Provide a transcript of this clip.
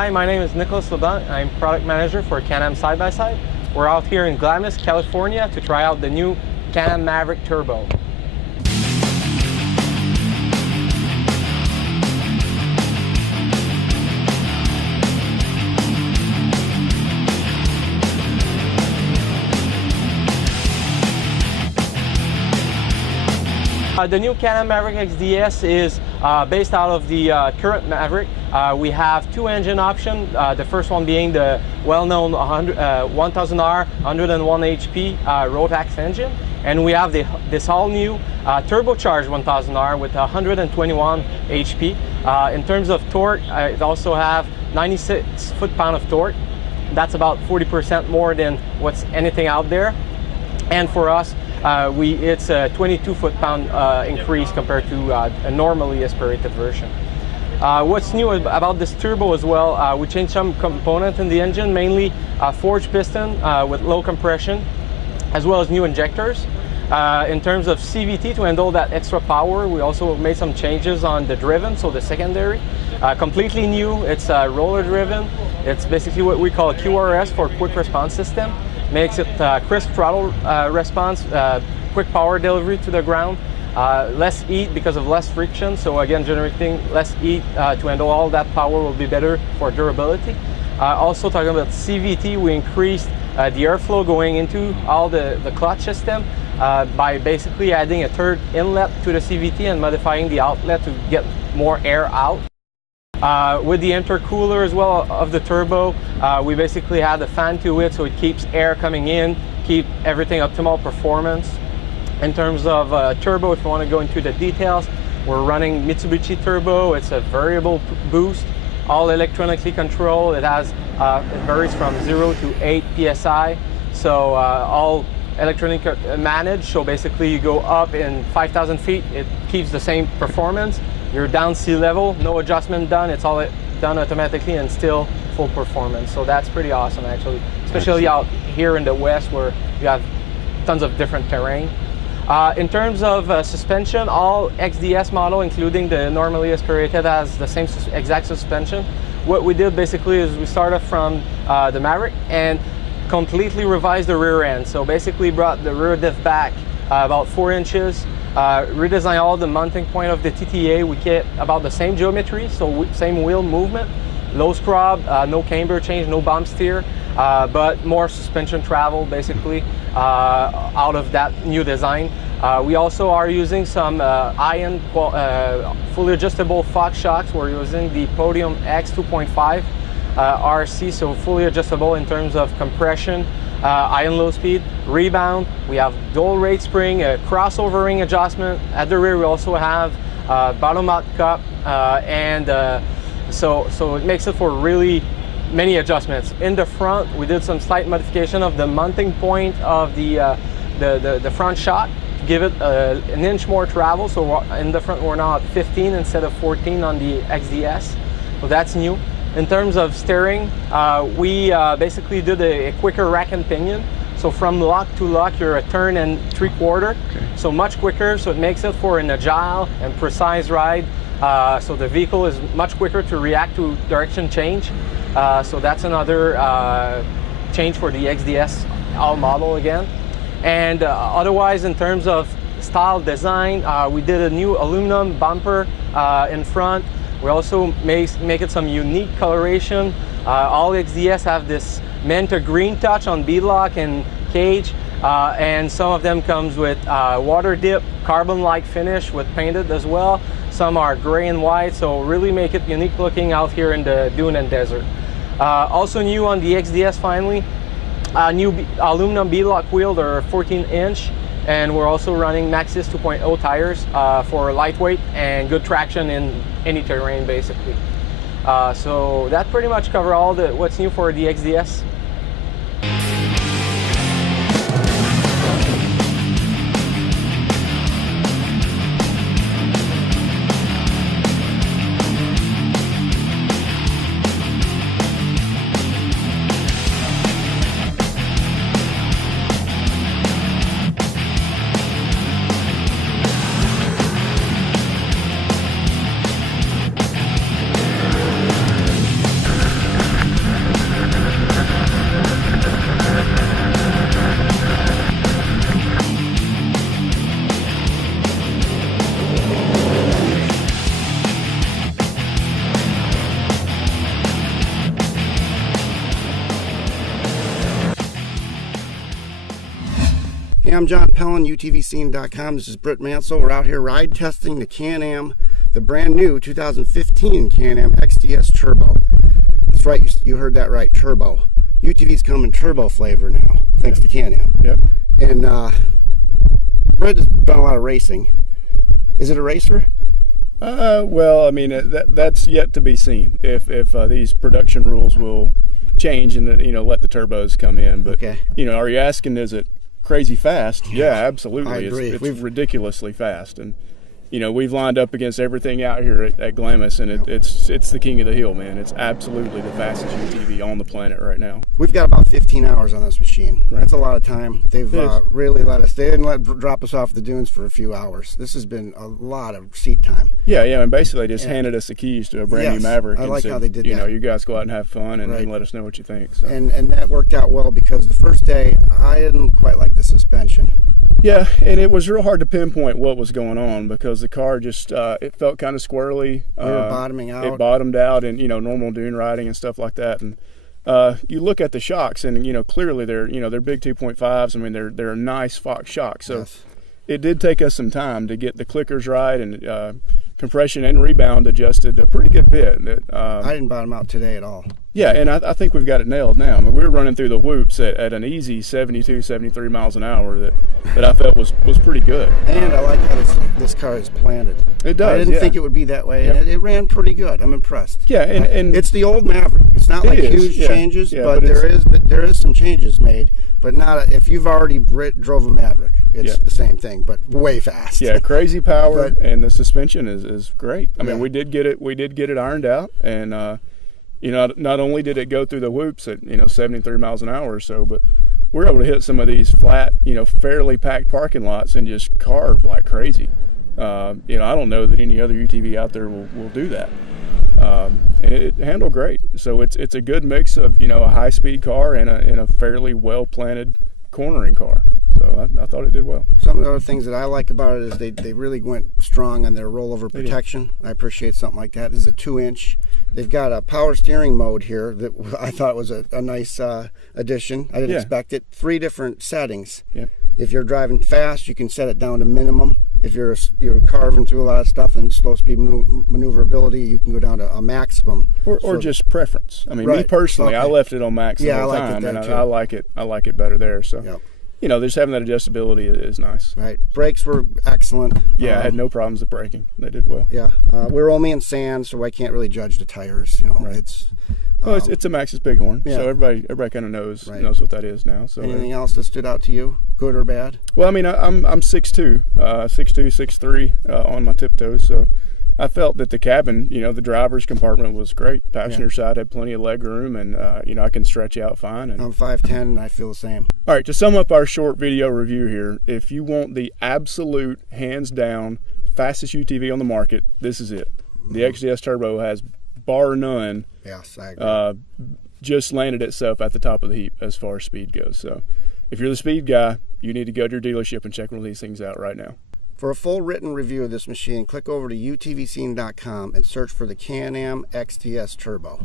Hi, my name is Nicholas Leblanc. I'm product manager for Can-Am Side-by-Side. We're out here in Glamis, California to try out the new Can-Am Maverick Turbo. The new Can-Am Maverick XDS is based out of the current Maverick. We have two engine options. The first one being the well-known 1000R 101 HP Rotax engine, and we have this all-new turbocharged 1000R with 121 HP. In terms of torque, it also have 96 foot-pound of torque. That's about 40% more than what's anything out there. And for us, it's a 22 foot-pound increase compared to a normally aspirated version. What's new about this turbo as well, we changed some components in the engine, mainly forged piston with low compression, as well as new injectors. In terms of CVT, to handle that extra power, we also made some changes on the driven, so the secondary. Completely new, it's roller driven. It's basically what we call QRS for quick response system. Makes it crisp throttle response, quick power delivery to the ground, less heat because of less friction. So again, generating less heat to handle all that power will be better for durability. Also talking about CVT, we increased the airflow going into all the clutch system by basically adding a third inlet to the CVT and modifying the outlet to get more air out. With the intercooler as well of the turbo, we basically add a fan to it so it keeps air coming in, keep everything optimal performance. In terms of turbo, if you want to go into the details, we're running Mitsubishi Turbo. It's a variable boost, all electronically controlled. It varies from 0 to 8 PSI, so all electronic managed. So basically you go up in 5,000 feet, it keeps the same performance. You're down sea level, no adjustment done, it's all done automatically and still full performance. So that's pretty awesome actually, especially out here in the West where you have tons of different terrain. In terms of suspension, all XDS model, including the normally aspirated, has the same exact suspension. What we did basically is we started from the Maverick and completely revised the rear end. So basically brought the rear diff back about 4 inches, redesign all the mounting point of the TTA. We kept about the same geometry, so same wheel movement, low scrub, no camber change, no bump steer, but more suspension travel basically out of that new design. We also are using some high-end fully adjustable Fox shocks. We're using the Podium X 2.5 RC, so fully adjustable in terms of compression, high and low speed, rebound. We have dual rate spring, a crossover ring adjustment. At the rear we also have bottom out cup, so it makes it for really many adjustments. In the front we did some slight modification of the mounting point of the front shock to give it an inch more travel. So in the front we're now at 15 instead of 14 on the XDS, so that's new. In terms of steering, we basically did a quicker rack and pinion. So from lock to lock, you're a turn and 3/4, so much quicker. So it makes it for an agile and precise ride. So the vehicle is much quicker to react to direction change. So that's another change for the XDS all model again. And otherwise, in terms of style design, we did a new aluminum bumper in front. We also make it some unique coloration. All XDS have this Manta green touch on beadlock and cage, and some of them comes with water dip, carbon-like finish with painted as well. Some are gray and white, so really make it unique looking out here in the dune and desert. Also new on the XDS finally, new aluminum beadlock wheel. They're 14-inch. And we're also running Maxxis 2.0 tires for lightweight and good traction in any terrain basically. So that pretty much covers all what's new for the XDS. Hey, I'm John Pellin, UTVscene.com. This is Britt Mansell. We're out here ride testing the Can-Am, the brand new 2015 Can-Am XDS Turbo. That's right, you heard that right, turbo. UTVs come in turbo flavor now, thanks to Can-Am. Yep. And Britt has done a lot of racing. Is it a racer? Well, I mean, that's yet to be seen. If these production rules will change and let the turbos come in. But okay. Are you asking, is it crazy fast? Yeah, absolutely. I agree. It's ridiculously fast, and we've lined up against everything out here at Glamis, and it's the king of the hill, man. It's absolutely the fastest UTV on the planet right now. We've got about 15 hours on this machine. Right. That's a lot of time. They've really let us. They didn't drop us off the dunes for a few hours. This has been a lot of seat time. Yeah, and basically they just handed us the keys to a brand new Maverick. I like and said, how they did that. You guys go out and have fun and let us know what you think. So. And that worked out well, because the first day I didn't quite like the suspension. Yeah, and it was real hard to pinpoint what was going on, because the car just it felt kind of squirrely. We were bottoming out. It bottomed out in normal dune riding and stuff like that. And you look at the shocks, and clearly they're big 2.5s. I mean, they're a nice Fox shock. So yes. It did take us some time to get the clickers right, and compression and rebound adjusted a pretty good bit. I didn't bottom out today at all. Yeah, and I think we've got it nailed now. I mean, we were running through the whoops at an easy 72, 73 miles an hour that I felt was pretty good. And I like how this car is planted. It does. I didn't think it would be that way, Yep. and it ran pretty good. I'm impressed. Yeah, and it's the old Maverick. It's not like huge changes, but there is some changes made. But not if you've already drove a Maverick. It's the same thing, but way fast. Yeah, crazy power, and the suspension is great. I mean, we did get it ironed out, and not only did it go through the whoops at 73 miles an hour or so, but we're able to hit some of these flat, fairly packed parking lots and just carve like crazy. I don't know that any other UTV out there will do that. And it handled great. So it's a good mix of a high-speed car and a fairly well-planted cornering car. So I thought it did well. Some of the other things that I like about it is they really went strong on their rollover protection. I appreciate something like that. This is a 2-inch. They've got a power steering mode here that I thought was a nice addition. I didn't expect it. 3 different settings. Yep. If you're driving fast, you can set it down to minimum. If you're carving through a lot of stuff and slow speed maneuverability, you can go down to a maximum. Or just preference. I mean, me personally, I left it on max the whole time, and I like it better there. So, just having that adjustability is nice. Right. Brakes were excellent. Yeah, I had no problems with braking. They did well. Yeah. We're only in sand, so I can't really judge the tires. Right. It's a Maxxis Bighorn, so everybody kind of knows what that is now. So anything else that stood out to you, good or bad? Well, I mean, I'm 6'2", 6'3" on my tiptoes, so I felt that the cabin, the driver's compartment was great. Passenger side had plenty of leg room, and I can stretch out fine. And I'm 5'10", and I feel the same. All right, to sum up our short video review here, if you want the absolute hands down fastest UTV on the market, this is it. The XDS Turbo has, bar none, yes, I agree. Just landed itself at the top of the heap as far as speed goes. So if you're the speed guy, you need to go to your dealership and check one of these things out right now. For a full written review of this machine, click over to UTVscene.com and search for the Can-Am XDS Turbo.